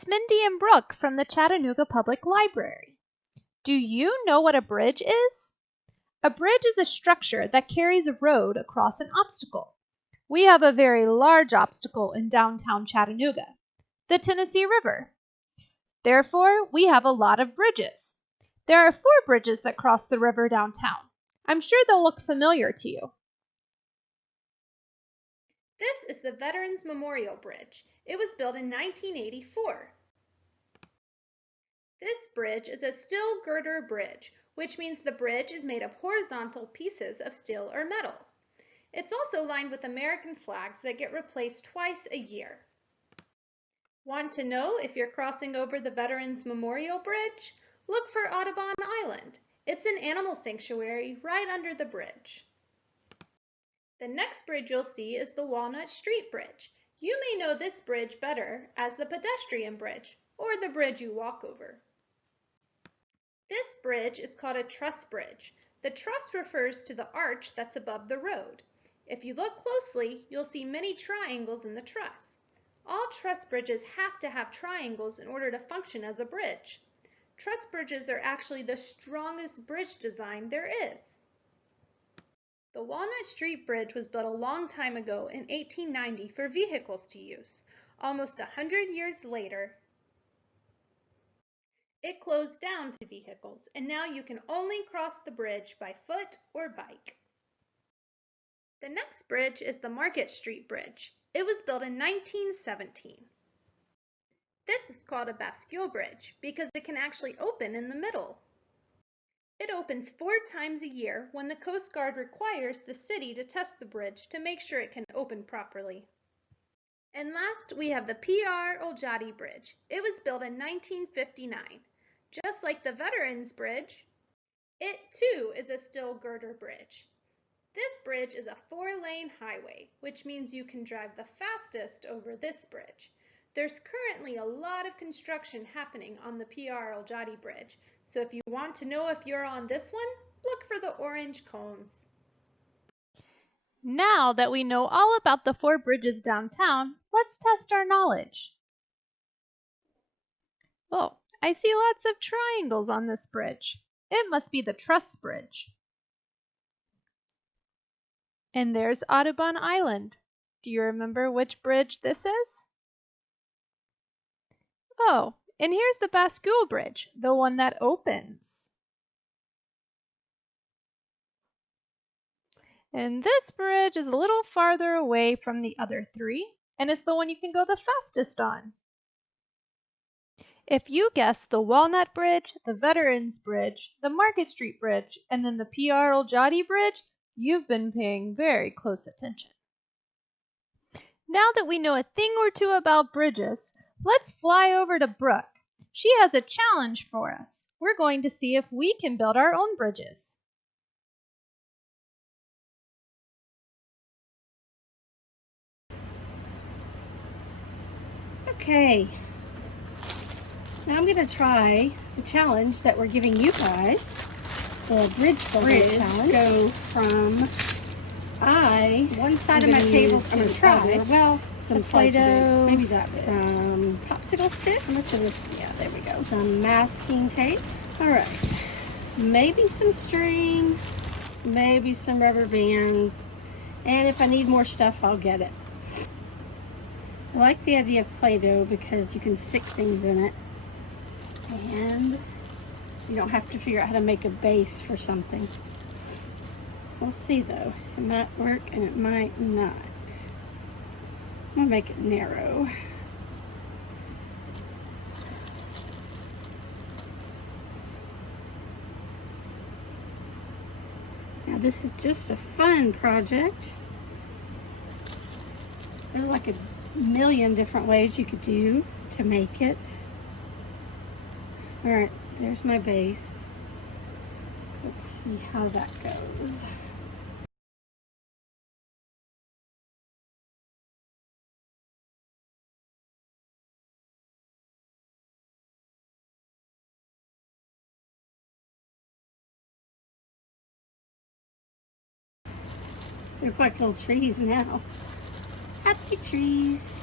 it's Mindy and Brooke from the Chattanooga Public Library. Do you know what a bridge is? A bridge is a structure that carries a road across an obstacle. We have a very large obstacle in downtown Chattanooga, the Tennessee River. Therefore, we have a lot of bridges. There are 4 bridges that cross the river downtown. I'm sure they'll look familiar to you. This is the Veterans Memorial Bridge. It was built in 1984. This bridge is a steel girder bridge, which means the bridge is made of horizontal pieces of steel or metal. It's also lined with American flags that get replaced twice a year. Want to know if you're crossing over the Veterans Memorial Bridge? Look for Audubon Island. It's an animal sanctuary right under the bridge. The next bridge you'll see is the Walnut Street Bridge. You may know this bridge better as the pedestrian bridge or the bridge you walk over. This bridge is called a truss bridge. The truss refers to the arch that's above the road. If you look closely, you'll see many triangles in the truss. All truss bridges have to have triangles in order to function as a bridge. Truss bridges are actually the strongest bridge design there is. The Walnut Street Bridge was built a long time ago in 1890 for vehicles to use. Almost 100 years later, it closed down to vehicles, and now you can only cross the bridge by foot or bike. The next bridge is the Market Street Bridge. It was built in 1917. This is called a bascule bridge because it can actually open in the middle. It opens 4 times a year when the Coast Guard requires the city to test the bridge to make sure it can open properly. And last, we have the P.R. Oljati Bridge. It was built in 1959. Just like the Veterans Bridge, it too is a steel girder bridge. This bridge is a 4-lane highway, which means you can drive the fastest over this bridge. There's currently a lot of construction happening on the P.R. Oljati Bridge, so if you want to know if you're on this one, look for the orange cones. Now that we know all about the 4 bridges downtown, let's test our knowledge. Oh, I see lots of triangles on this bridge. It must be the Truss Bridge. And there's Audubon Island. Do you remember which bridge this is? Oh, and here's the bascule bridge, the one that opens. And this bridge is a little farther away from the other 3, and it's the one you can go the fastest on. If you guess the Walnut Bridge, the Veterans Bridge, the Market Street Bridge, and then the P.R. Oljati Bridge, you've been paying very close attention. Now that we know a thing or two about bridges, let's fly over to Brooke. She has a challenge for us. We're going to see if we can build our own bridges. Okay, now I'm going to try the challenge that we're giving you guys, the bridge building challenge. Go from one side of my table to the other. Well, some Play-Doh, maybe that bit. Some popsicle sticks. How much of this? Yeah, there we go. Some masking tape. All right, maybe some string, maybe some rubber bands, and if I need more stuff, I'll get it. I like the idea of Play-Doh because you can stick things in it and you don't have to figure out how to make a base for something. We'll see though. It might work and it might not. I'm gonna make it narrow. Now this is just a fun project. There's like a million different ways you could do to make it. All right, there's my base. Let's see how that goes. They look like little trees now. Happy trees.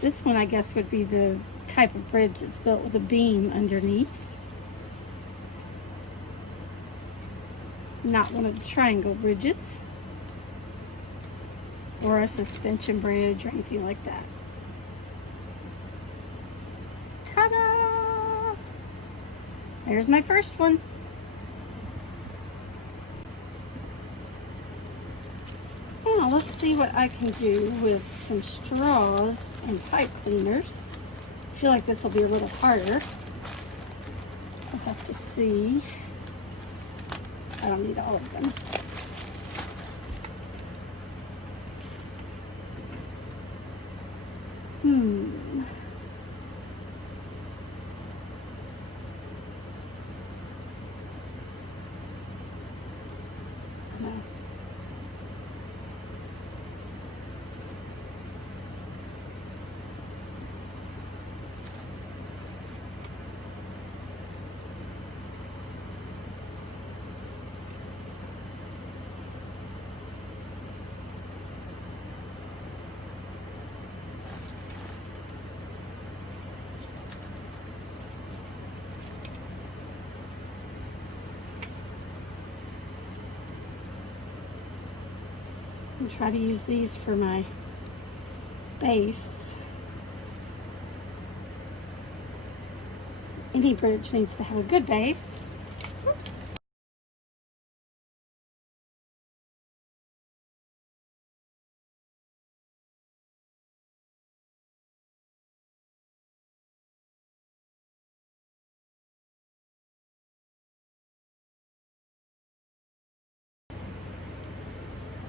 This one, I guess, would be the type of bridge that's built with a beam underneath. Not one of the triangle bridges. Or a suspension bridge or anything like that. Ta-da! There's my first one. Now let's see what I can do with some straws and pipe cleaners. I feel like this will be a little harder. I'll have to see. I don't need all of them. And try to use these for my base. Any bridge needs to have a good base. Oops.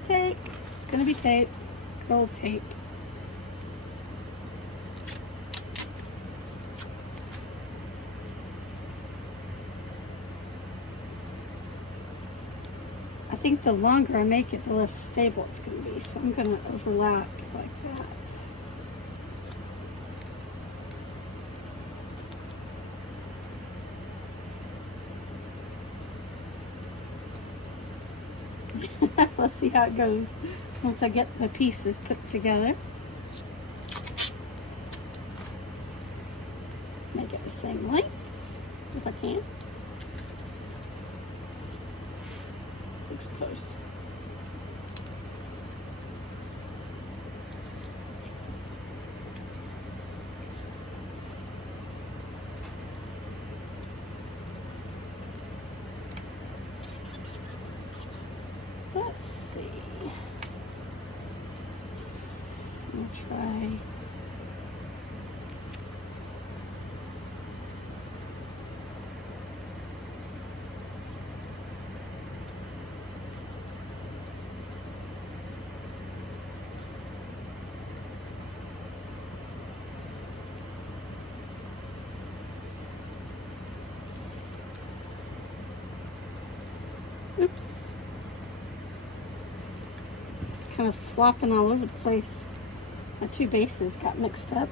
Tape. It's going to be tape. Gold tape. I think the longer I make it, the less stable it's going to be. So I'm going to overlap like that. Let's see how it goes once I get the pieces put together. Make it the same length if I can. Looks close. Let's see. We'll try. Oops. It's kind of flopping all over the place. My two bases got mixed up.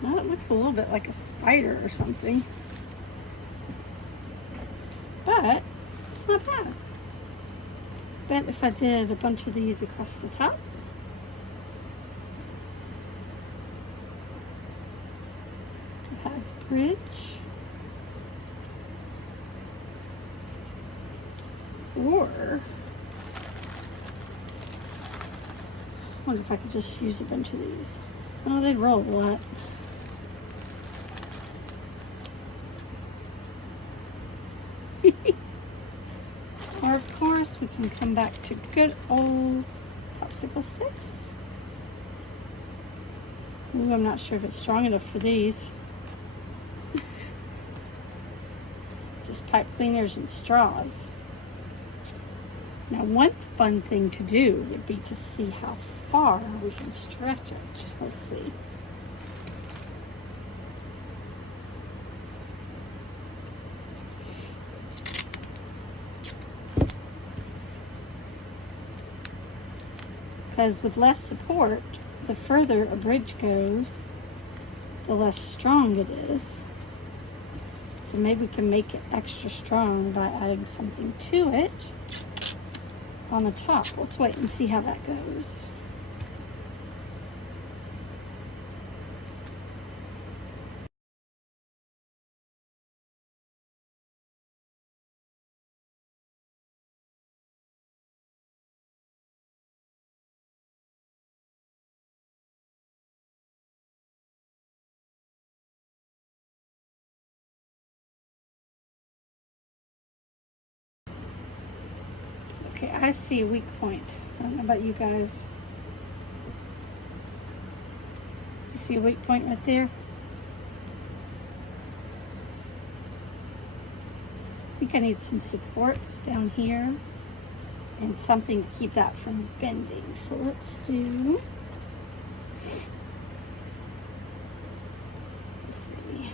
Well, it looks a little bit like a spider or something. But it's not bad. Bet if I did a bunch of these across the top, I'd have bridge, or I wonder if I could just use a bunch of these. Oh, they'd roll a lot. Or of course we can come back to good old popsicle sticks. Ooh, I'm not sure if it's strong enough for these. Just pipe cleaners and straws. Now one fun thing to do would be to see how far we can stretch it. Let's see. because with less support, the further a bridge goes, the less strong it is. So maybe we can make it extra strong by adding something to it on the top. Let's wait and see how that goes. Okay, I see a weak point. I don't know about you guys. You see a weak point right there? I think I need some supports down here and something to keep that from bending. So let's do, let's see,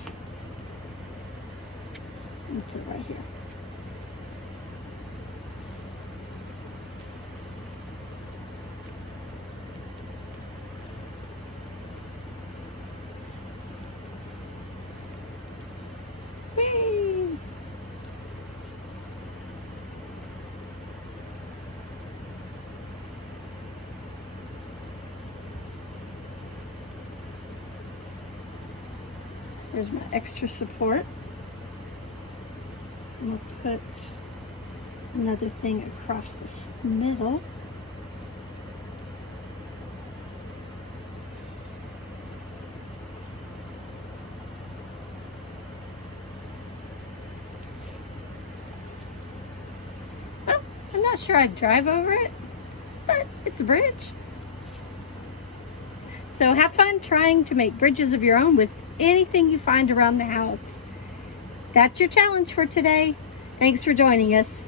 I'll put it right here. Whee! Here's my extra support. I'm going to put another thing across the middle. Well, I'm not sure I'd drive over it, but it's a bridge. So have fun trying to make bridges of your own with anything you find around the house. That's your challenge for today. Thanks for joining us.